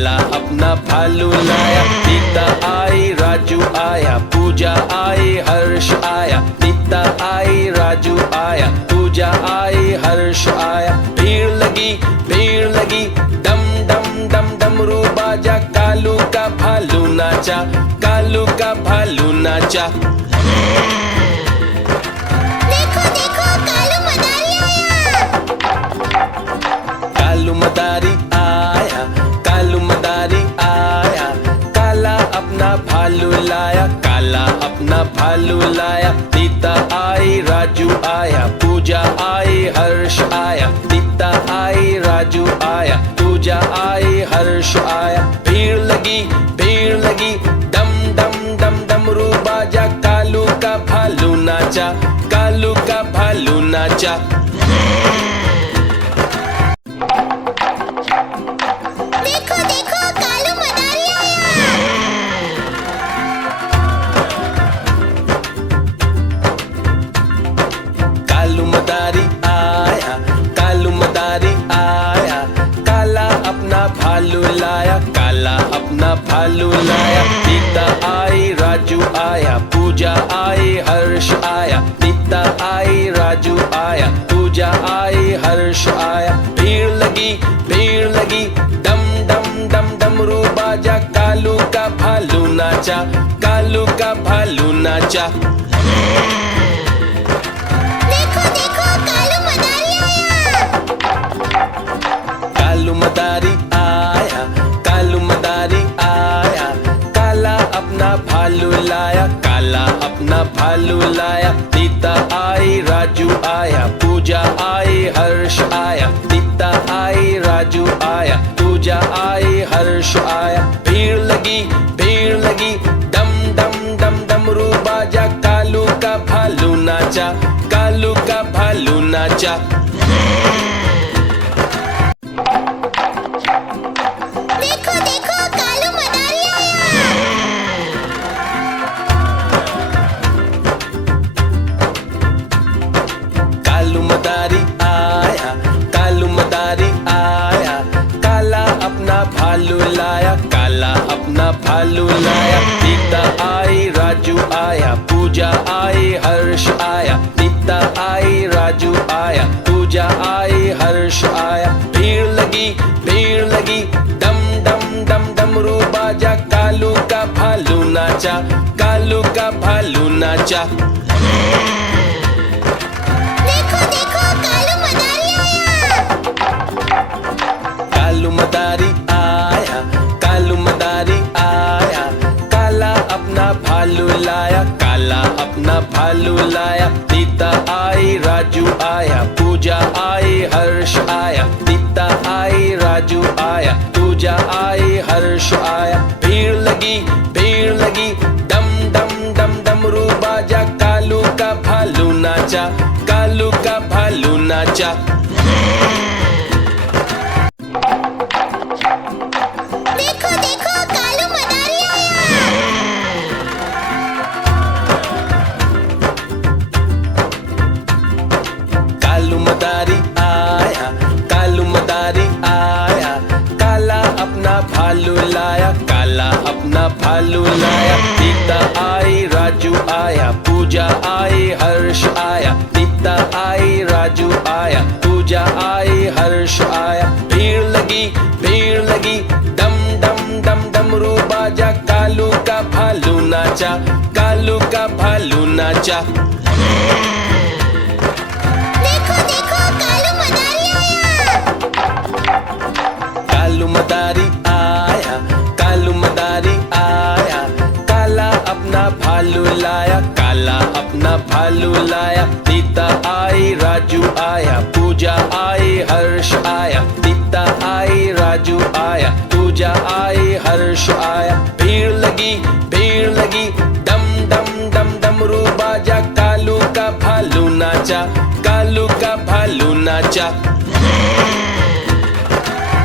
काला अपना भालू लाया। नीता आई राजू आया, पूजा आई हर्ष आया। नीता आई राजू आया, पूजा आई हर्ष आया। भीड़ लगी डम डम डम डमरू बाजा। कालू का भालू नाचा, कालू का भालू नाचा। देखो देखो कालू मदारी आया। कालू मदारी आया, कालू मदारी आया। काला अपना भालू लाया, काला अपना भालू लाया। नीता आई राजू आया, पूजा आई हर्ष आया। नीता आई राजू आया, पूजा आई हर्ष आया। भीड़ लगी डम डम डम डमरू बाजा। कालू का भालू नाचा, कालू का भालू नाचा। देखो देखो कालू मदारी आया। कालू मदारी आया, कालू मदारी आया। काला अपना भालू लाया, काला अपना भालू लाया। नीता आई राजू आया, पूजा आई हर्ष आया। नीता आई राजू आया, पूजा आई हर्ष आया। भीड़ लगी डम डम डम डमरू बाजा। कालू का भालू नाचा, कालू का भालू नाचा। देखो देखो कालू मदारी आया। कालू मदारी आया, कालू मदारी आया। काला अपना भालू लाया, काला अपना भालू लाया। नीता आई राजू आया, पूजा आई हर्ष आया। नीता आई राजू आया, पूजा आई हर्ष आया। भीड़ लगी डम डम डम डमरू बाजा। कालू का भालू नाचा, कालू का भालू नाचा। देखो देखो कालू मदारी आया। कालू मदारी आया, कालू मदारी आया। काला अपना भालू लाया, काला अपना भालू लाया। नीता आई राजू आया, पूजा आई हर्ष आया। नीता आई राजू आया, पूजा आई हर्ष आया। भीड़ लगी डम डम डम डमरू बाजा। कालू का भालू नाचा, कालू का भालू नाचा। देखो देखो कालू मदारी आया। कालू मदारी आया, कालू मदारी आया। काला अपना भालू लाया, काला अपना भालू लाया। नीता आई राजू आया, पूजा आई हर्ष आया। नीता आई राजू आया, पूजा आई हर्ष आया। भीड़ लगी डम डम डम डमरू बाजा। कालू का भालू नाचा, कालू का भालू नाचा। देखो देखो कालू मदारी आया। कालू मदारी आया, कालू मदारी आया। काला अपना भालू लाया, काला अपना भालू लाया। नीता आई राजू आया, पूजा आई हर्ष आया। नीता आई राजू आया, पूजा आई हर्ष आया। भीड़ लगी डम डम डम डमरू बाजा। कालू का भालू नाचा, कालू का भालू नाचा। देखो देखो कालू मदारी आया। कालू मदारी आया, कालू मदारी आया। काला अपना भालू लाया, काला अपना भालू लाया। नीता आई राजू आया, पूजा आई हर्ष आया। नीता आई राजू आया, पूजा आई हर्ष आया। भीड़ लगी डम डम डम डमरू बाजा। कालू का भालू नाचा, कालू का भालू नाचा।